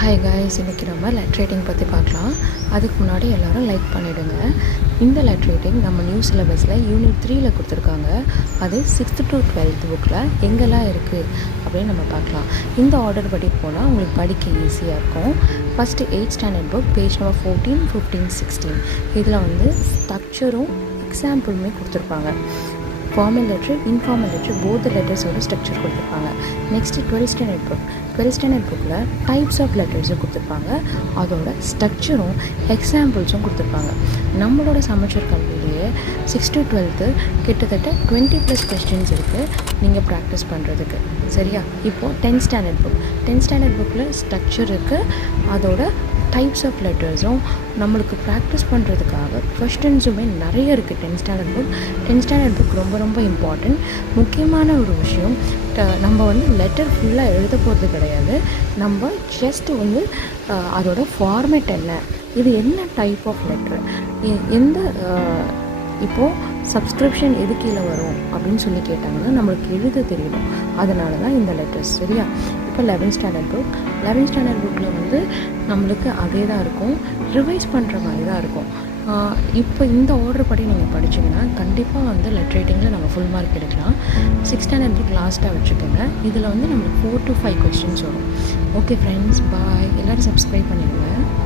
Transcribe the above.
Hi guys, இன்றைக்கி நம்ம letter writing பற்றி பார்க்கலாம். அதுக்கு முன்னாடி எல்லோரும் லைக் பண்ணிவிடுங்க. இந்த லெட்டர் ரைட்டிங் நம்ம நியூ சிலபஸில் யூனிட் 3ல் கொடுத்துருக்காங்க. அது 6th to 12th புக்கில் எங்கெல்லாம் இருக்குது அப்படின்னு நம்ம பார்க்கலாம். இந்த ஆர்டர் படி போனால் உங்களுக்கு படிக்க ஈஸியாக இருக்கும். First 8th standard book page number 14, 15, 16 இதில் வந்து ஸ்ட்ரக்சரும் எக்ஸாம்பிளுமே கொடுத்துருப்பாங்க. Formal letter, informal letter both லெட்டர்ஸோட ஸ்ட்ரக்சர் கொடுத்துருப்பாங்க. நெக்ஸ்ட்டு 12th ஸ்டாண்டர்ட் புக்கில் டைப்ஸ் ஆஃப் லெட்டர்ஸும் கொடுத்துருப்பாங்க. அதோட ஸ்ட்ரக்சரும் எக்ஸாம்பிள்ஸும் கொடுத்துருப்பாங்க. நம்மளோட சமச்சீர் கல்வியிலேயே 6th to 12th கிட்டத்தட்ட 20+ கொஸ்டின்ஸ் இருக்குது நீங்கள் ப்ராக்டிஸ் பண்ணுறதுக்கு. சரியா? இப்போது 10th ஸ்டாண்டர்ட் புக்கில் ஸ்ட்ரக்சர் இருக்குது. அதோட டைப்ஸ் ஆஃப் லெட்டர்ஸும் நம்மளுக்கு ப்ராக்டிஸ் பண்ணுறதுக்காக கொஸ்டின்ஸுமே நிறைய இருக்குது. 10th ஸ்டாண்டர்ட் புக் ரொம்ப ரொம்ப இம்பார்ட்டண்ட். முக்கியமான ஒரு விஷயம், நம்ம வந்து லெட்டர் ஃபுல்லாக எழுத போகிறது கிடையாது. நம்ம ஜஸ்ட் வந்து அதோட ஃபார்மேட் என்ன, இது என்ன டைப் ஆஃப் லெட்ரு, எந்த இப்போது சப்ஸ்கிரிப்ஷன் எது கீழே வரும் அப்படின்னு சொல்லி கேட்டாங்கன்னா நம்மளுக்கு எழுத தெரியணும். அதனால தான் இந்த லெட்டர்ஸ். சரியா? இப்போ 11th ஸ்டாண்டர்ட் புக்கில் வந்து நம்மளுக்கு அதே தான் இருக்கும், ரிவைஸ் பண்ணுற மாதிரி தான் இருக்கும். இப்போ இந்த ஆர்டர் படி நீங்கள் படிச்சிங்கன்னா கண்டிப்பாக வந்து லெட்டர் ரைட்டிங்கில் நம்ம ஃபுல் மார்க் எடுக்கலாம். 6th ஸ்டாண்டர்ட் புக் லாஸ்ட்டாக வச்சுக்கோங்க. இதில் வந்து நம்மளுக்கு 4 to 5 கொஸ்டின்ஸ் வரும். ஓகே ஃப்ரெண்ட்ஸ், பாய். எல்லோரும் சப்ஸ்கிரைப் பண்ணிடுங்க.